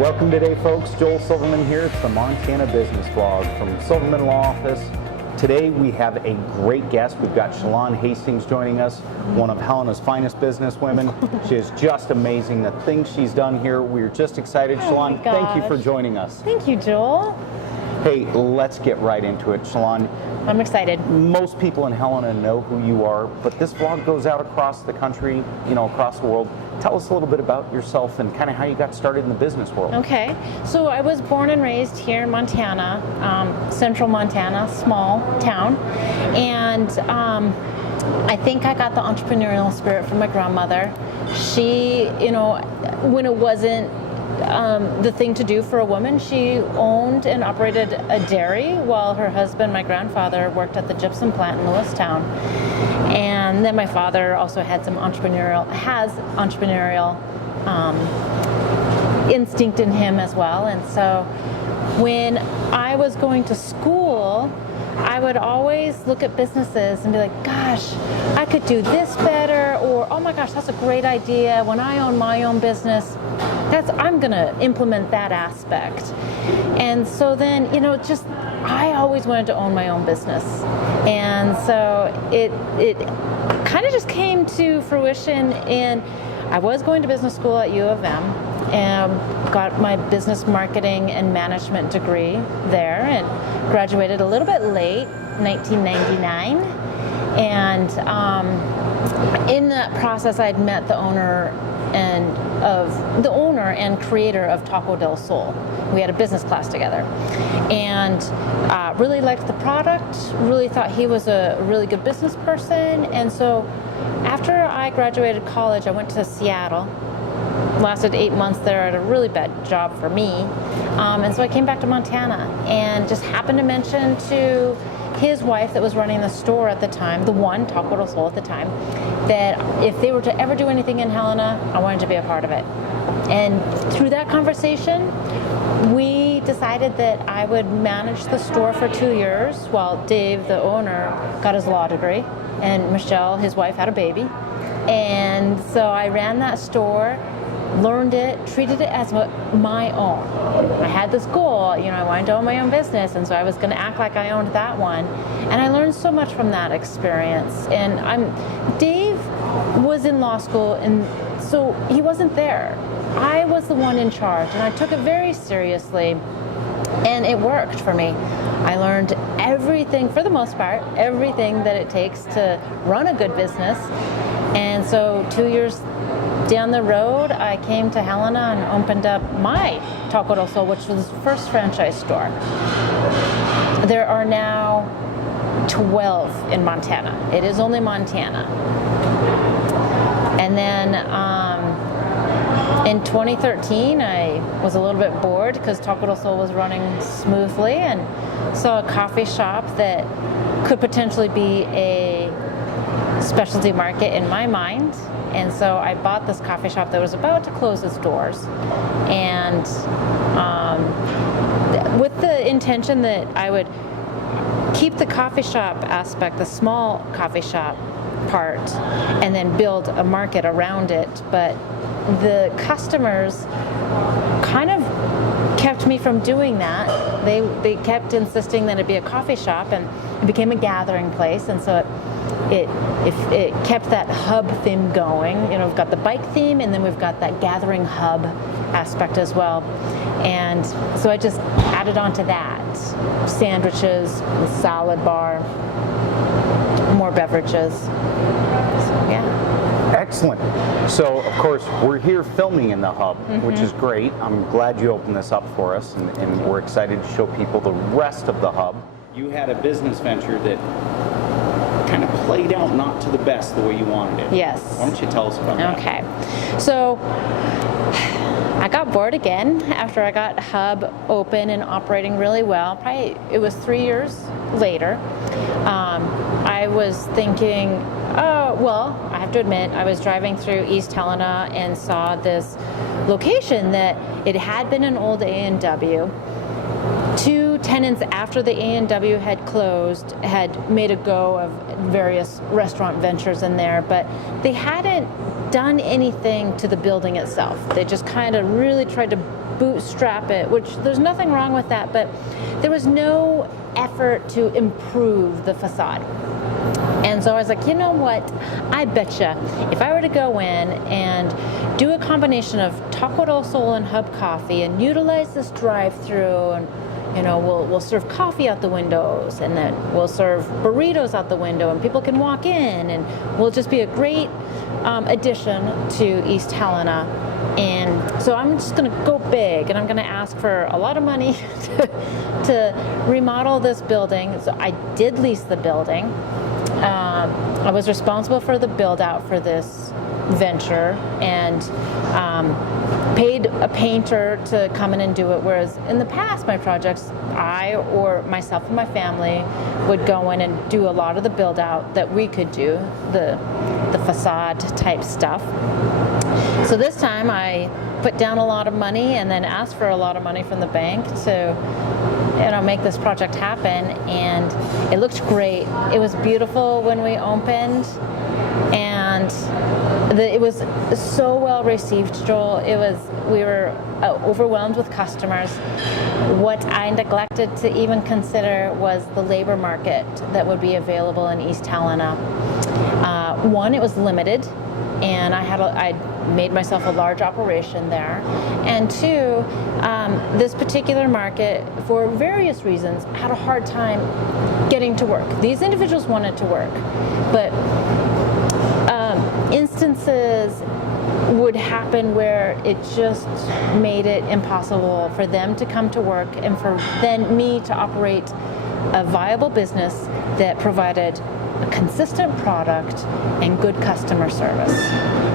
Welcome today, folks. Joel Silverman here. It's the Montana Business Vlog from Silverman Law Office. Today we have a great guest. We've got Shalon Hastings joining us, one of Helena's finest businesswomen. She is just amazing. The things she's done here, we're just excited. Shalon, thank you for joining us. Thank you, Joel. Hey, let's get right into it. Shalon, I'm excited. most people in Helena know who you are, but this vlog goes out across the country, across the world. Tell us a little bit about yourself and kind of how you got started in the business world. Okay, so I was born and raised here in Montana, central Montana, small town, and I think I got the entrepreneurial spirit from my grandmother. She, when it wasn't the thing to do for a woman, she owned and operated a dairy while her husband, my grandfather, worked at the gypsum plant in Lewistown. And then my father also had some entrepreneurial instinct in him as well. And so when I was going to school, I would always look at businesses and be like, gosh, I could do this better, or oh my gosh, that's a great idea. When I own my own business, I'm gonna implement that aspect. And so then, I always wanted to own my own business. And so it kind of just came to fruition, and I was going to business school at U of M and got my business marketing and management degree there, and graduated a little bit late, 1999. And in that process, I'd met the owner and creator of Taco del Sol. We had a business class together, and really liked the product, really thought he was a really good business person. And so after I graduated college, I went to Seattle, lasted 8 months there at a really bad job for me. And so I came back to Montana and just happened to mention to his wife that was running the store at the time, the one, Taco del Sol at the time, that if they were to ever do anything in Helena, I wanted to be a part of it. And through that conversation, we decided that I would manage the store for 2 years while Dave, the owner, got his law degree, and Michelle, his wife, had a baby. And so I ran that store, learned it, treated it as my own. I had this goal, I wanted to own my own business, and so I was going to act like I owned that one. And I learned so much from that experience. And Dave was in law school, and so he wasn't there. I was the one in charge, and I took it very seriously, and it worked for me. I learned everything, for the most part, everything that it takes to run a good business. And so 2 years down the road, I came to Helena and opened up my Taco del Sol, which was the first franchise store. There are now 12 in Montana. It is only Montana. And then in 2013, I was a little bit bored because Taco del Sol was running smoothly, and saw a coffee shop that could potentially be a specialty market in my mind. And so I bought this coffee shop that was about to close its doors, and with the intention that I would keep the coffee shop aspect, the small coffee shop part, and then build a market around it. But the customers kind of kept me from doing that. They kept insisting that it be a coffee shop, and it became a gathering place. And so it kept that hub theme going. We've got the bike theme, and then we've got that gathering hub aspect as well. And so I just added on to that sandwiches, the salad bar, more beverages. So, yeah. Excellent. So, of course, we're here filming in the hub, which is great. I'm glad you opened this up for us, and we're excited to show people the rest of the hub. You had a business venture that kind of played out not to the best the way you wanted it. Yes. Why don't you tell us about that? Okay. So I got bored again after I got Hub open and operating really well. Probably it was 3 years later. I was thinking, I have to admit, I was driving through East Helena and saw this location that it had been an old A&W. Two tenants after the A&W had closed had made a go of various restaurant ventures in there, but they hadn't done anything to the building itself. They just kind of really tried to bootstrap it, which there's nothing wrong with that, but there was no effort to improve the facade. And so I was like, you know what? I betcha if I were to go in and do a combination of Taco del Sol and Hub Coffee and utilize this drive-through, and we'll serve coffee out the windows, and then we'll serve burritos out the window, and people can walk in, and we'll just be a great addition to East Helena. And so I'm just going to go big, and I'm going to ask for a lot of money to remodel this building. So I did lease the building. I was responsible for the build out for this venture, and paid a painter to come in and do it, whereas in the past my projects, I or myself and my family would go in and do a lot of the build out that we could do, the facade type stuff. So this time I put down a lot of money and then asked for a lot of money from the bank to make this project happen, and it looked great. It was beautiful when we opened, and it was so well received, Joel. We were overwhelmed with customers. What I neglected to even consider was the labor market that would be available in East Helena. One, it was limited, and I made myself a large operation there. And two, this particular market, for various reasons, had a hard time getting to work. These individuals wanted to work, but instances would happen where it just made it impossible for them to come to work and for then me to operate a viable business that provided a consistent product and good customer service.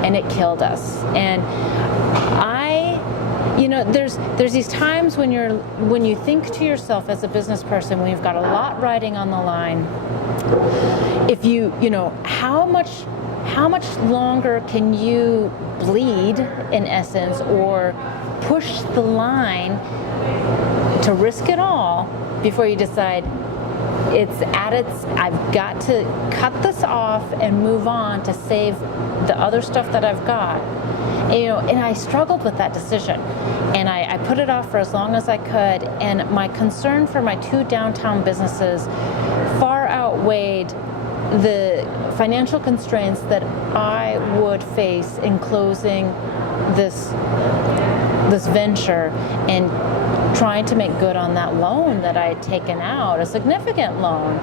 And it killed us. And there's these times when you think to yourself as a business person, when you've got a lot riding on the line, if how much longer can you bleed, in essence, or push the line to risk it all before you decide I've got to cut this off and move on to save the other stuff that I've got. And I struggled with that decision, and I put it off for as long as I could, and my concern for my two downtown businesses far outweighed the financial constraints that I would face in closing this venture and trying to make good on that loan that I had taken out, a significant loan.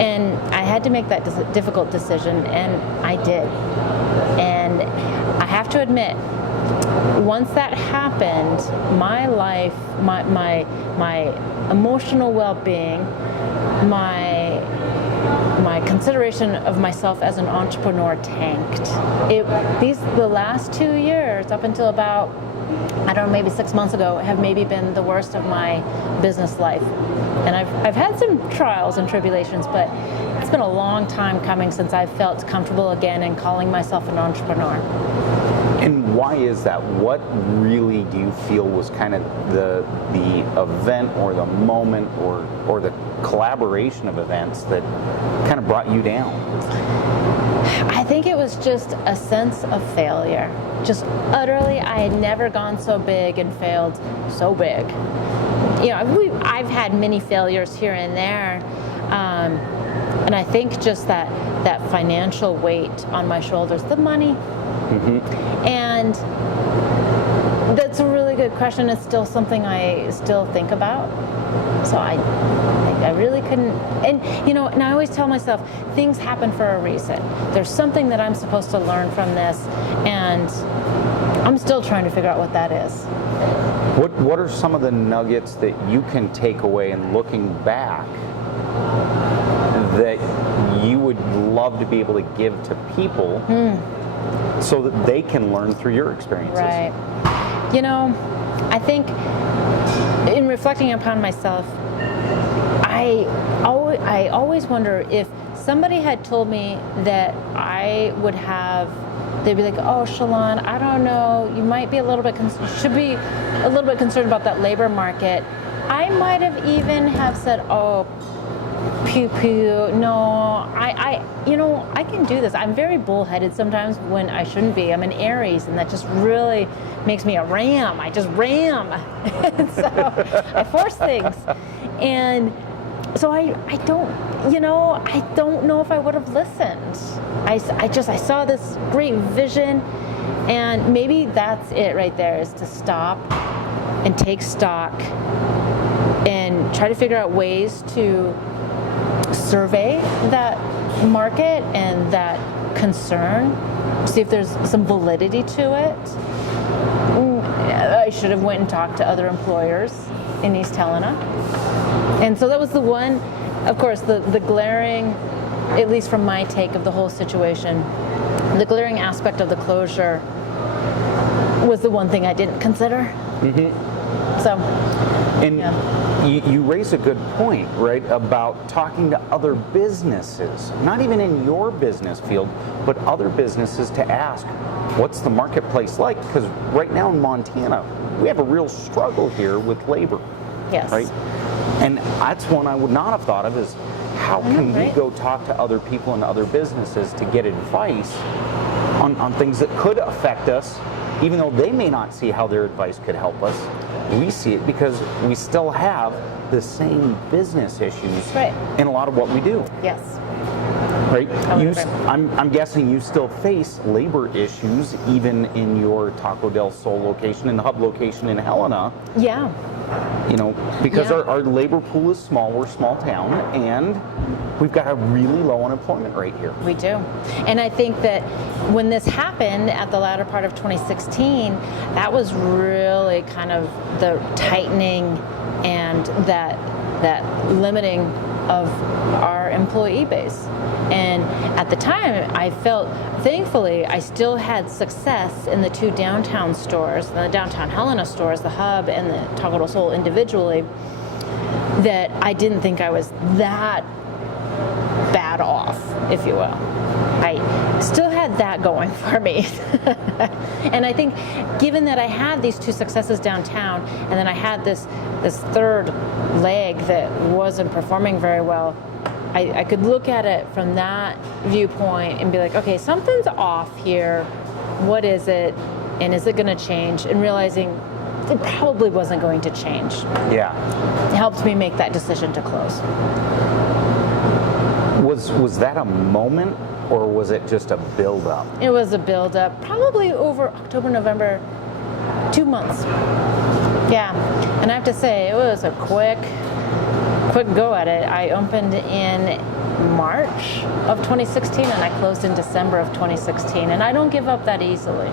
And I had to make that difficult decision, and I did. And I have to admit, once that happened, my life, my emotional well-being, my consideration of myself as an entrepreneur tanked. The last 2 years, up until about, maybe 6 months ago, have maybe been the worst of my business life. And I've had some trials and tribulations, but it's been a long time coming since I felt comfortable again in calling myself an entrepreneur. And why is that? What really do you feel was kind of the event or the moment or the collaboration of events that kind of brought you down? I think it was just a sense of failure. Just utterly, I had never gone so big and failed so big. I've had many failures here and there, and I think just that financial weight on my shoulders, the money. Mm-hmm. And that's a really good question. It's still something I still think about. So I really couldn't, and I always tell myself, things happen for a reason. There's something that I'm supposed to learn from this, and I'm still trying to figure out what that is. What are some of the nuggets that you can take away in looking back that you would love to be able to give to people so that they can learn through your experiences? Right. I think in reflecting upon myself, I always wonder if somebody had told me that they'd be like, oh, Shalon, I don't know, you might be should be a little bit concerned about that labor market. I might have even have said, oh, pew pew. No, I can do this. I'm very bullheaded sometimes when I shouldn't be. I'm an Aries, and that just really makes me a ram. I just ram. And so I force things. And so I don't know if I would have listened. I saw this great vision, and maybe that's it right there, is to stop and take stock and try to figure out ways to survey that market and that concern, see if there's some validity to it. I should have went and talked to other employers in East Helena. And so that was the one, of course, the glaring, at least from my take of the whole situation, the glaring aspect of the closure was the one thing I didn't consider. So, and you raise a good point, right, about talking to other businesses, not even in your business field, but other businesses, to ask, what's the marketplace like? Because right now in Montana, we have a real struggle here with labor. Yes. Right? And that's one I would not have thought of, is how can we go talk to other people and other businesses to get advice on things that could affect us, even though they may not see how their advice could help us. We see it because we still have the same business issues in a lot of what we do. Yes. Right? I'm guessing you still face labor issues even in your Taco del Sol location and the hub location in Helena. Yeah. Because our labor pool is small, we're a small town, and we've got a really low unemployment rate here. We do. And I think that when this happened at the latter part of 2016, that was really kind of the tightening and that limiting of our employee base. And at the time, I felt, thankfully, I still had success in the two downtown stores, the Downtown Helena stores, the Hub and the Taco del Sol individually, that I didn't think I was that bad off, if you will. I still had that going for me. And I think given that I had these two successes downtown, and then I had this third leg that wasn't performing very well, I could look at it from that viewpoint and be like, okay, something's off here. What is it? And is it going to change? And realizing it probably wasn't going to change. Yeah. It helped me make that decision to close. Was that a moment, or was it just a build-up? It was a build-up, probably over October, November, 2 months. Yeah, and I have to say, it was a quick go at it. I opened in March of 2016 and I closed in December of 2016, and I don't give up that easily.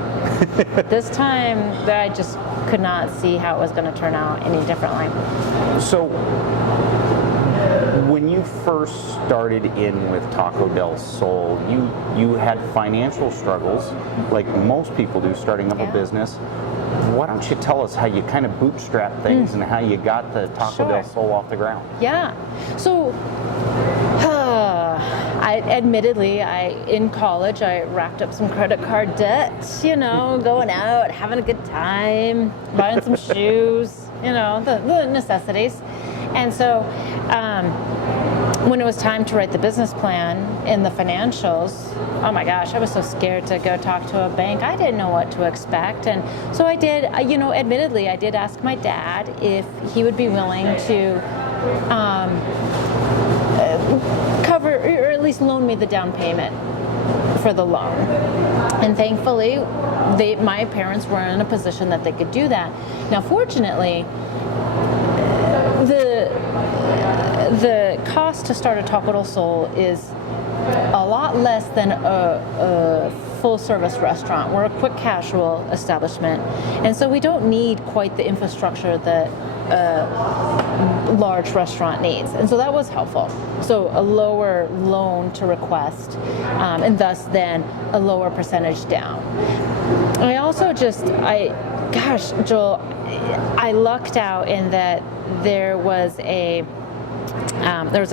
This time, I just could not see how it was going to turn out any differently. So, when you first started in with Taco del Sol, you had financial struggles, like most people do starting up a business. Why don't you tell us how you kind of bootstrap things and how you got the Taco del Sol off the ground? Yeah. So, in college, I racked up some credit card debt, going out, having a good time, buying some shoes, the necessities. And so, when it was time to write the business plan and the financials, oh my gosh, I was so scared to go talk to a bank. I didn't know what to expect. And so I did, admittedly, I did ask my dad if he would be willing to cover, or at least loan me the down payment for the loan. And thankfully, my parents were in a position that they could do that. Now, fortunately, the cost to start a Taco del Sol is a lot less than a full-service restaurant. We're a quick casual establishment, and so we don't need quite the infrastructure that a large restaurant needs. And so that was helpful. So a lower loan to request, and thus then a lower percentage down. I also Joel, I lucked out in that there was a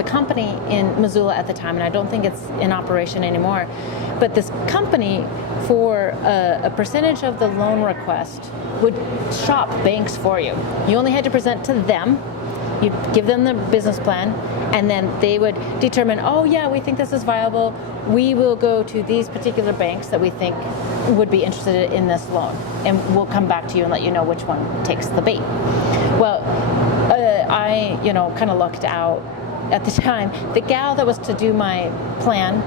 company in Missoula at the time, and I don't think it's in operation anymore, but this company, for a percentage of the loan request, would shop banks for you. You only had to present to them, You give them the business plan, and then they would determine, oh yeah, we think this is viable. We will go to these particular banks that we think would be interested in this loan, and we'll come back to you and let you know which one takes the bait. Well, I, kind of looked out at the time. The gal that was to do my plan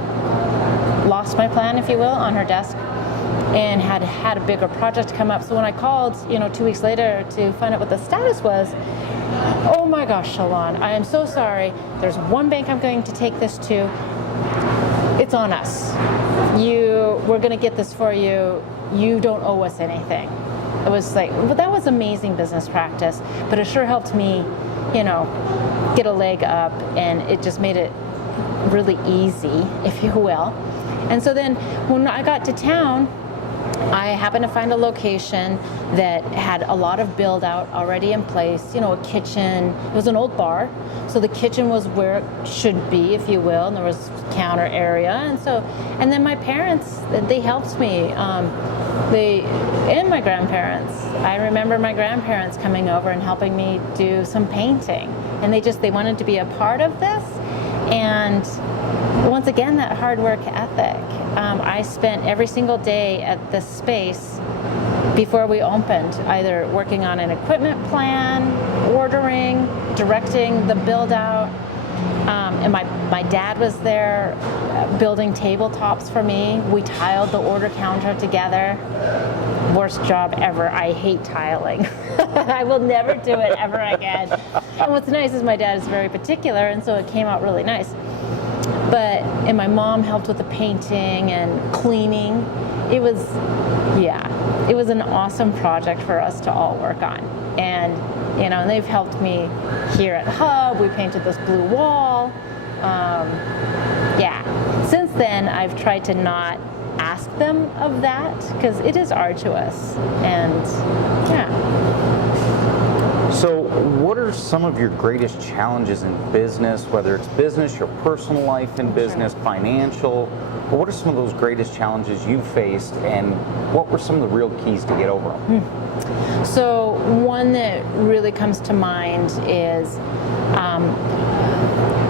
lost my plan, if you will, on her desk, and had a bigger project come up. So when I called, 2 weeks later to find out what the status was, oh my gosh, Shalon, I am so sorry. There's one bank I'm going to take this to. It's on us. We're going to get this for you. You don't owe us anything. It was like, but that was amazing business practice, but it sure helped me, get a leg up, and it just made it really easy, if you will. And so then when I got to town, I happened to find a location that had a lot of build out already in place, a kitchen. It was an old bar, so the kitchen was where it should be, if you will, and there was counter area. And then my parents, they helped me, and my grandparents. I remember my grandparents coming over and helping me do some painting, and they wanted to be a part of this. And once again, that hard work ethic. I spent every single day at this space before we opened, either working on an equipment plan, ordering, directing the build out. And my dad was there building tabletops for me. We tiled the order counter together. Worst job ever. I hate tiling. I will never do it ever again. And what's nice is my dad is very particular, and so it came out really nice. And my mom helped with the painting and cleaning. It was an awesome project for us to all work on. And, and they've helped me here at Hub. We painted this blue wall. Since then, I've tried to not ask them of that, because it is arduous. And, So what are some of your greatest challenges in business, whether it's business, your personal life in business, financial? What are some of those greatest challenges you faced, and what were some of the real keys to get over them? So one that really comes to mind is,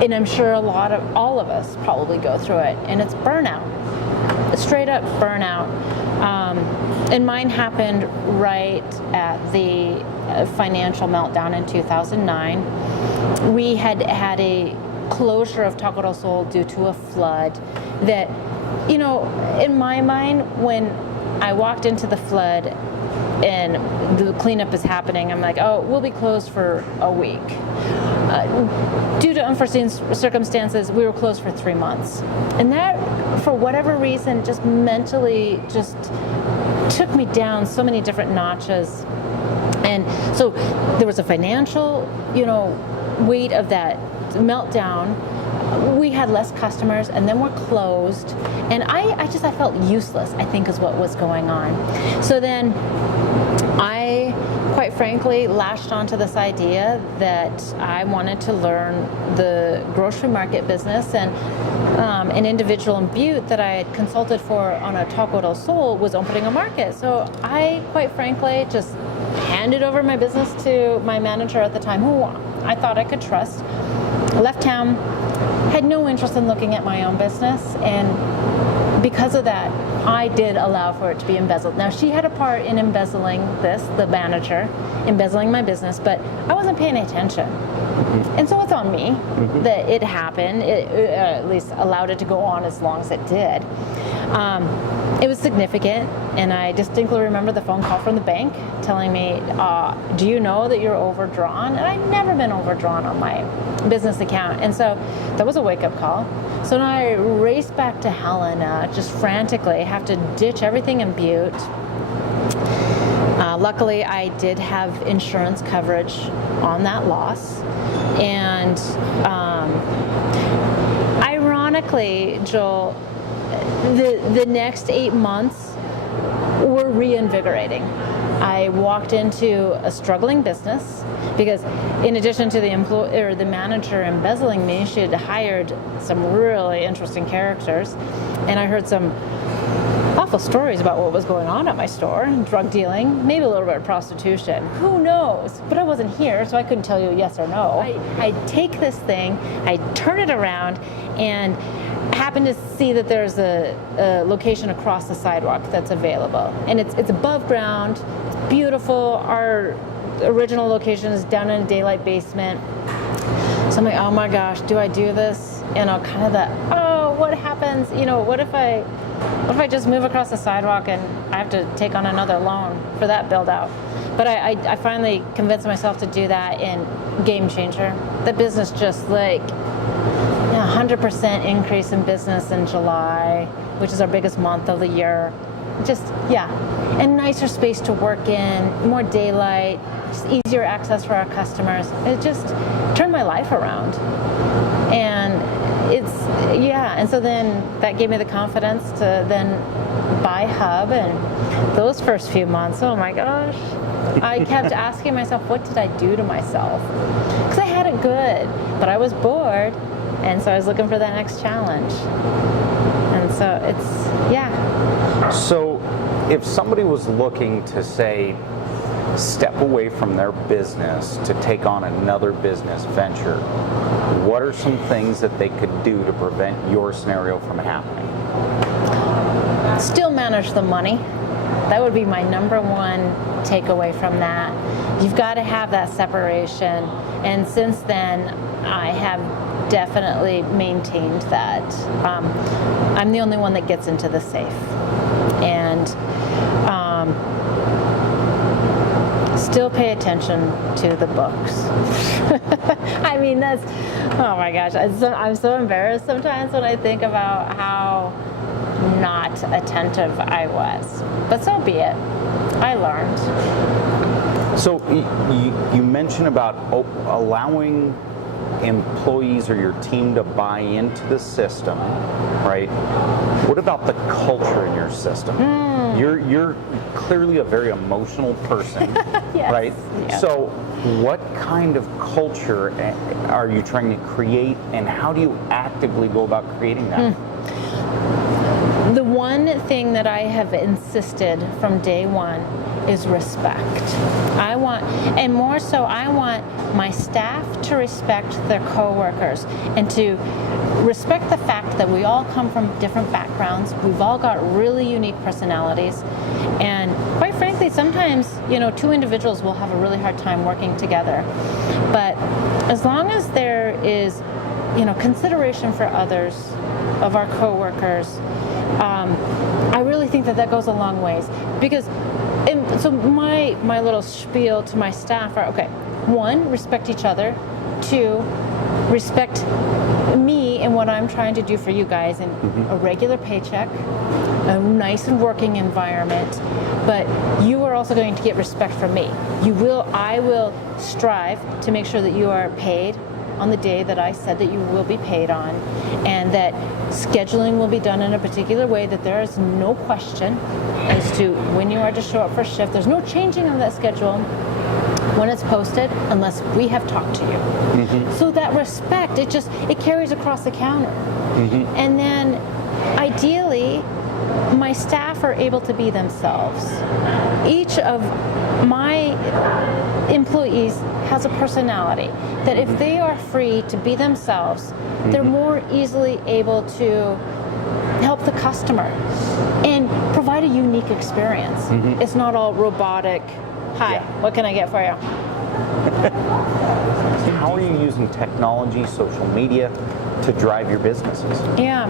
and I'm sure all of us probably go through it, and it's burnout. Straight up burnout. And mine happened right at the financial meltdown in 2009. We had a closure of Taco del Sol due to a flood that, in my mind, when I walked into the flood and the cleanup is happening, I'm like, oh, we'll be closed for a week. Due to unforeseen circumstances, we were closed for 3 months. And that, for whatever reason, just mentally just took me down so many different notches. And so there was a financial, weight of that meltdown. We had less customers, and then we're closed. And I felt useless, I think, is what was going on. So then I, quite frankly, latched onto this idea that I wanted to learn the grocery market business, and an individual in Butte that I had consulted for on a Taco del Sol was opening a market. So I, quite frankly, just handed over my business to my manager at the time, who I thought I could trust. Left town, had no interest in looking at my own business, and because of that, I did allow for it to be embezzled. Now, she had a part in embezzling this, the manager, embezzling my business, but I wasn't paying attention. And so it's on me that it happened. It at least allowed it to go on as long as it did. It was significant, and I distinctly remember the phone call from the bank telling me, do you know that you're overdrawn? And I'd never been overdrawn on my business account. And so that was a wake-up call. So now I race back to Helena, just frantically, have to ditch everything in Butte. Luckily, I did have insurance coverage on that loss. And ironically, Joel, the next 8 months were reinvigorating. I walked into a struggling business because, in addition to the manager embezzling me, she had hired some really interesting characters, and I heard some awful stories about what was going on at my store, drug dealing, maybe a little bit of prostitution. Who knows? But I wasn't here, so I couldn't tell you yes or no. I take this thing, I turn it around, and happen to see that there's a location across the sidewalk that's available. And it's above ground, it's beautiful. Our original location is down in a daylight basement. So I'm like, oh my gosh, do I do this? Kind of that, oh, what happens? What if I just move across the sidewalk and I have to take on another loan for that build out? But I finally convinced myself to do that, and game changer. The business just 100% increase in business in July, which is our biggest month of the year. And nicer space to work in, more daylight, just easier access for our customers. It just turned my life around. And and so then that gave me the confidence to then buy Hub, and those first few months, oh my gosh, I kept asking myself, what did I do to myself? Because I had it good, but I was bored, and so I was looking for that next challenge. And so So if somebody was looking to, say, step away from their business to take on another business venture, what are some things that they could do to prevent your scenario from happening? Still manage the money. That would be my number one takeaway from that. You've got to have that separation. And since then, I have definitely maintained that. I'm the only one that gets into the safe. And still pay attention to the books. I mean, that's, oh my gosh, I'm so embarrassed sometimes when I think about how not attentive I was. But so be it. I learned. So you mentioned about allowing employees or your team to buy into the system, right? What about the culture in your system? You're clearly a very emotional person, yes. right? Yeah. So what kind of culture are you trying to create, and how do you actively go about creating that? The one thing that I have insisted from day one is respect. I want my staff to respect their coworkers and to respect the fact that we all come from different backgrounds. We've all got really unique personalities. And quite frankly, sometimes, two individuals will have a really hard time working together. But as long as there is, consideration for others, of our coworkers, I really think that goes a long ways. Because, so my little spiel to my staff are, okay, 1, respect each other. 2, respect me and what I'm trying to do for you guys in a regular paycheck, a nice and working environment, but you are also going to get respect from me. I will strive to make sure that you are paid on the day that I said that you will be paid on, and that scheduling will be done in a particular way, that there is no question as to when you are to show up for shift. There's no changing of that schedule when it's posted unless we have talked to you. So that respect, it carries across the counter. And then ideally, my staff are able to be themselves. Each of my employees has a personality that if they are free to be themselves, they're more easily able to help the customer and provide a unique experience. It's not all robotic. Hi, what can I get for you? How are you using technology, social media to drive your businesses? Yeah.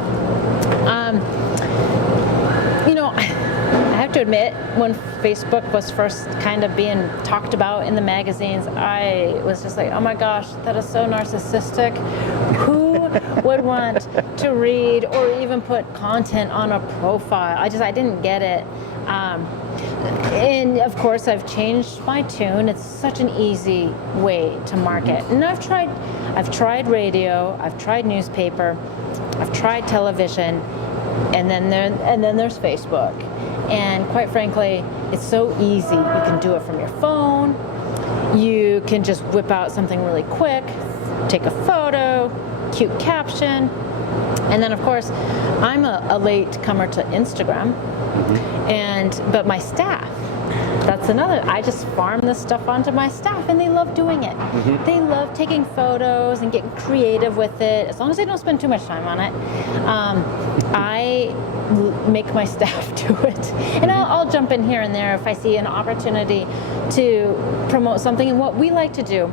I have to admit, when Facebook was first kind of being talked about in the magazines, I was just like, oh my gosh, that is so narcissistic. Who would want to read or even put content on a profile? I didn't get it. And of course, I've changed my tune. It's such an easy way to market. And I've tried radio, I've tried newspaper, I've tried television, and then there's Facebook. And quite frankly, it's so easy. You can do it from your phone. You can just whip out something really quick, take a photo, cute caption, And then, of course, I'm a late comer to Instagram, but my staff, that's another. I just farm this stuff onto my staff, and they love doing it. They love taking photos and getting creative with it, as long as they don't spend too much time on it. I make my staff do it. And I'll jump in here and there if I see an opportunity to promote something. And what we like to do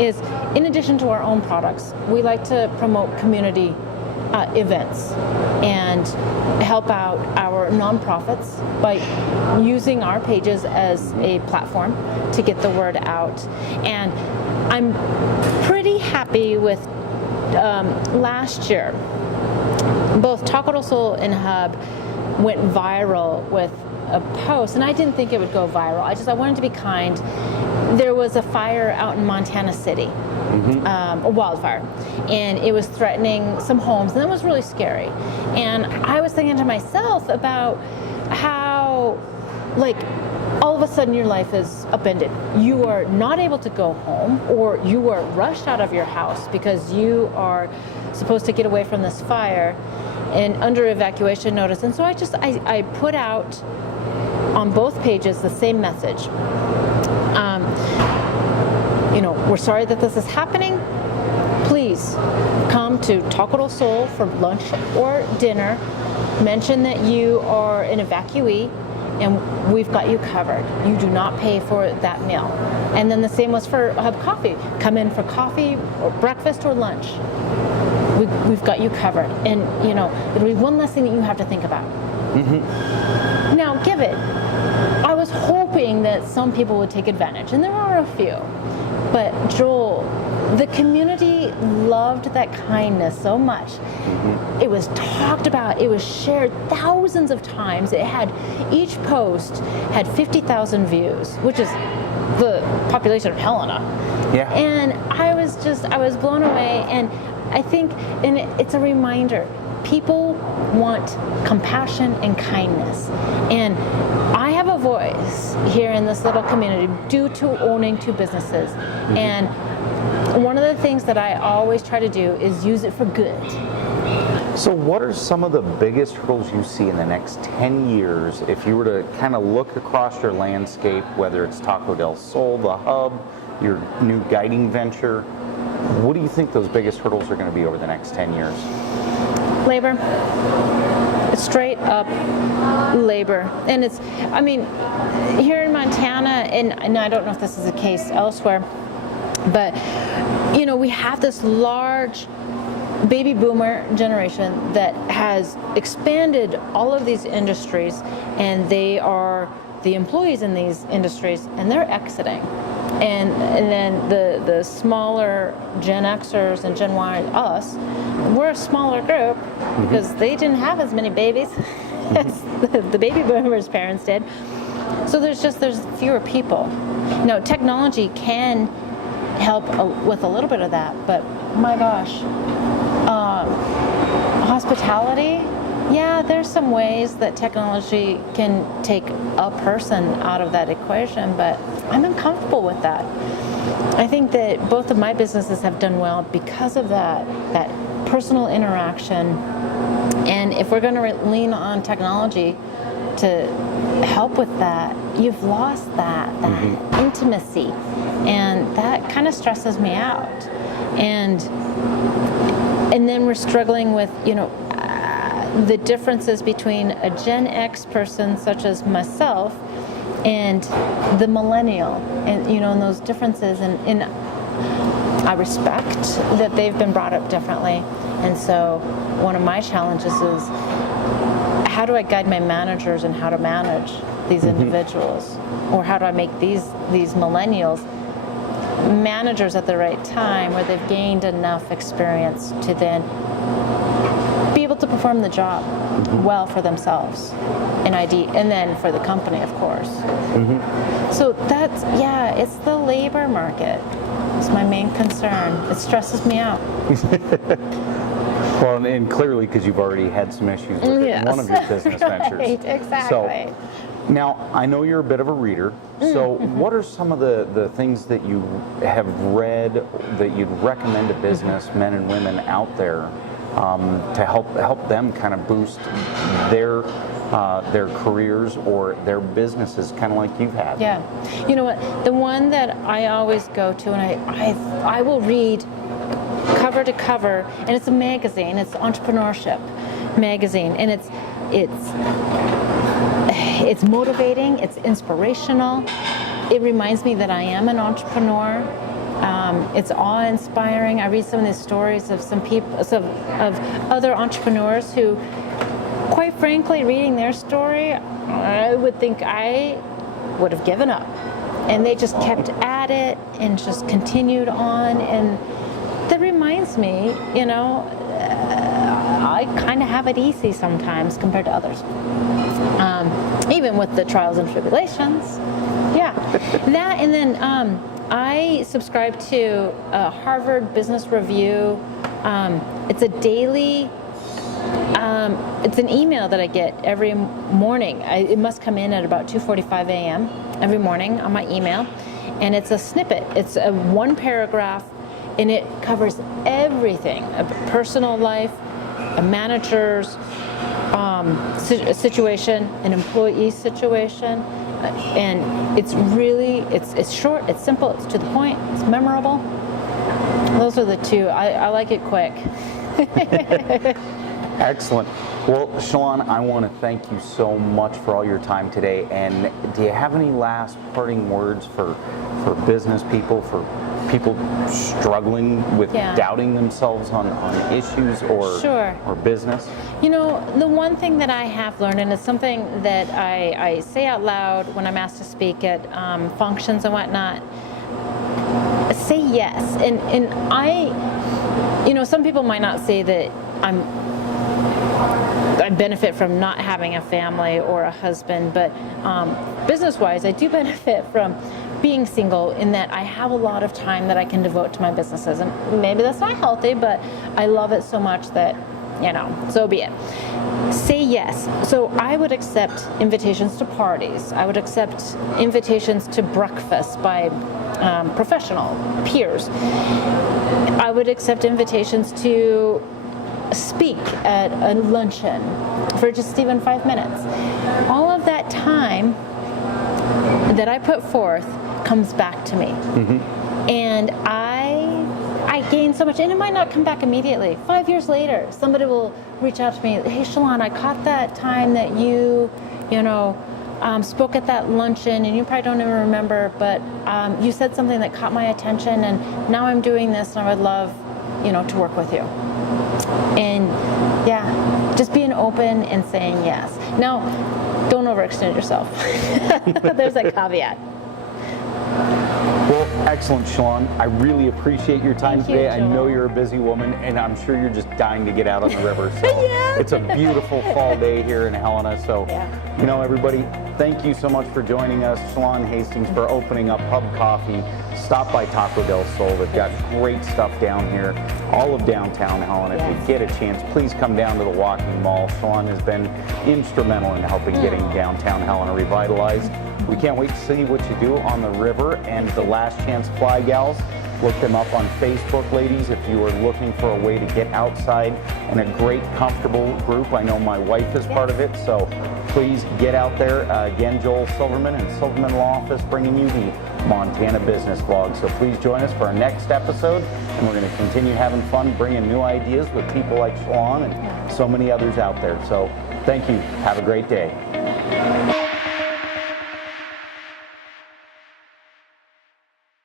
is, in addition to our own products, we like to promote community events and help out our nonprofits by using our pages as a platform to get the word out. And I'm pretty happy with last year. Both Taco del Sol and Hub went viral with a post, and I didn't think it would go viral. I wanted to be kind. There was a fire out in Montana City, a wildfire, and it was threatening some homes, and that was really scary. And I was thinking to myself about how, like, all of a sudden your life is upended. You are not able to go home, or you are rushed out of your house because you are supposed to get away from this fire and under evacuation notice. And so I put out on both pages the same message. We're sorry that this is happening. Please come to Taco del Sol for lunch or dinner. Mention that you are an evacuee, and we've got you covered. You do not pay for that meal. And then the same was for Hub Coffee. Come in for coffee or breakfast or lunch. We've got you covered. And, it'll be one less thing that you have to think about. Now, give it. I was hoping that some people would take advantage, and there are a few. But Joel, the community loved that kindness so much. It was talked about, it was shared thousands of times. Each post had 50,000 views, which is the population of Helena. Yeah. And I was blown away, and I think, and it's a reminder, people want compassion and kindness. And I have a voice here in this little community due to owning two businesses. And one of the things that I always try to do is use it for good. So what are some of the biggest hurdles you see in the next 10 years if you were to kind of look across your landscape, whether it's Taco del Sol, the Hub, your new guiding venture? What do you think those biggest hurdles are going to be over the next 10 years? Labor. Straight up labor. And here in Montana, and I don't know if this is the case elsewhere, but we have this large baby boomer generation that has expanded all of these industries, and they are the employees in these industries, and they're exiting. And then the smaller Gen Xers and Gen Y, us, we're a smaller group because they didn't have as many babies as the baby boomers' parents did. So there's fewer people. Technology can help with a little bit of that, but my gosh, hospitality, yeah, there's some ways that technology can take a person out of that equation, but I'm uncomfortable with that. I think that both of my businesses have done well because of that personal interaction. And if we're going to Mm-hmm. lean on technology to help with that, you've lost that intimacy. And that kind of stresses me out. And then we're struggling with, the differences between a Gen X person such as myself and the millennial, and and those differences, and I respect that they've been brought up differently. And so one of my challenges is, how do I guide my managers in how to manage these individuals, or how do I make these millennials managers at the right time, where they've gained enough experience to then be able to perform the job well for themselves and then for the company, of course. So that's, it's the labor market. It's my main concern. It stresses me out. Well, and clearly because you've already had some issues with one of your business ventures. Right, exactly. So, now, I know you're a bit of a reader, so what are some of the things that you have read that you'd recommend to businessmen and women out there to help them kind of boost their careers or their businesses, kind of like you've had. Yeah. You know what? The one that I always go to, and I will read cover to cover, and it's a magazine. It's Entrepreneurship magazine, and it's motivating. It's inspirational. It reminds me that I am an entrepreneur. It's awe-inspiring. I read some of these stories of some people, of other entrepreneurs who, quite frankly, reading their story, I would think I would have given up. And they just kept at it and just continued on. And that reminds me, I kind of have it easy sometimes compared to others. Even with the trials and tribulations. Yeah. That, and then I subscribe to Harvard Business Review. It's a daily, it's an email that I get every morning. It must come in at about 2:45 a.m. every morning on my email. And it's a snippet. It's a one paragraph, and it covers everything: a personal life, a manager's situation, an employee situation. And it's really, it's short, it's simple, it's to the point, it's memorable. Those are the two. I like it quick. Excellent. Well, Shalon, I want to thank you so much for all your time today. And do you have any last parting words for business people, for people struggling with doubting themselves on issues or business? The one thing that I have learned, and it's something that I say out loud when I'm asked to speak at functions and whatnot, say yes. And I, some people might not say that I benefit from not having a family or a husband, but business-wise, I do benefit from being single in that I have a lot of time that I can devote to my businesses. And maybe that's not healthy, but I love it so much that, so be it. Say yes. So I would accept invitations to parties. I would accept invitations to breakfast by professional peers. I would accept invitations to speak at a luncheon for just even 5 minutes. All of that time that I put forth comes back to me. Mm-hmm. And I gain so much, and it might not come back immediately. 5 years later, somebody will reach out to me, hey Shalon, I caught that time that you spoke at that luncheon, and you probably don't even remember, but you said something that caught my attention, and now I'm doing this, and I would love to work with you. And just being open and saying yes. Now, don't overextend yourself. There's that caveat. Well, excellent, Shalon. I really appreciate your time today. I know you're a busy woman, and I'm sure you're just dying to get out on the river. So it's a beautiful fall day here in Helena. So, everybody, thank you so much for joining us. Shalon Hastings for opening up Hub Coffee. Stop by Taco del Sol. They've got great stuff down here. All of downtown Helena. If you get a chance, please come down to the Walking Mall. Shalon has been instrumental in helping getting downtown Helena revitalized. We can't wait to see what you do on the river. And the Last Chance Fly Gals, look them up on Facebook, ladies, if you are looking for a way to get outside and a great, comfortable group. I know my wife is part of it, so please get out there. Again, Joel Silverman and Silverman Law Office bringing you the Montana Business Vlog. So please join us for our next episode, and we're going to continue having fun bringing new ideas with people like Shalon and so many others out there. So thank you. Have a great day.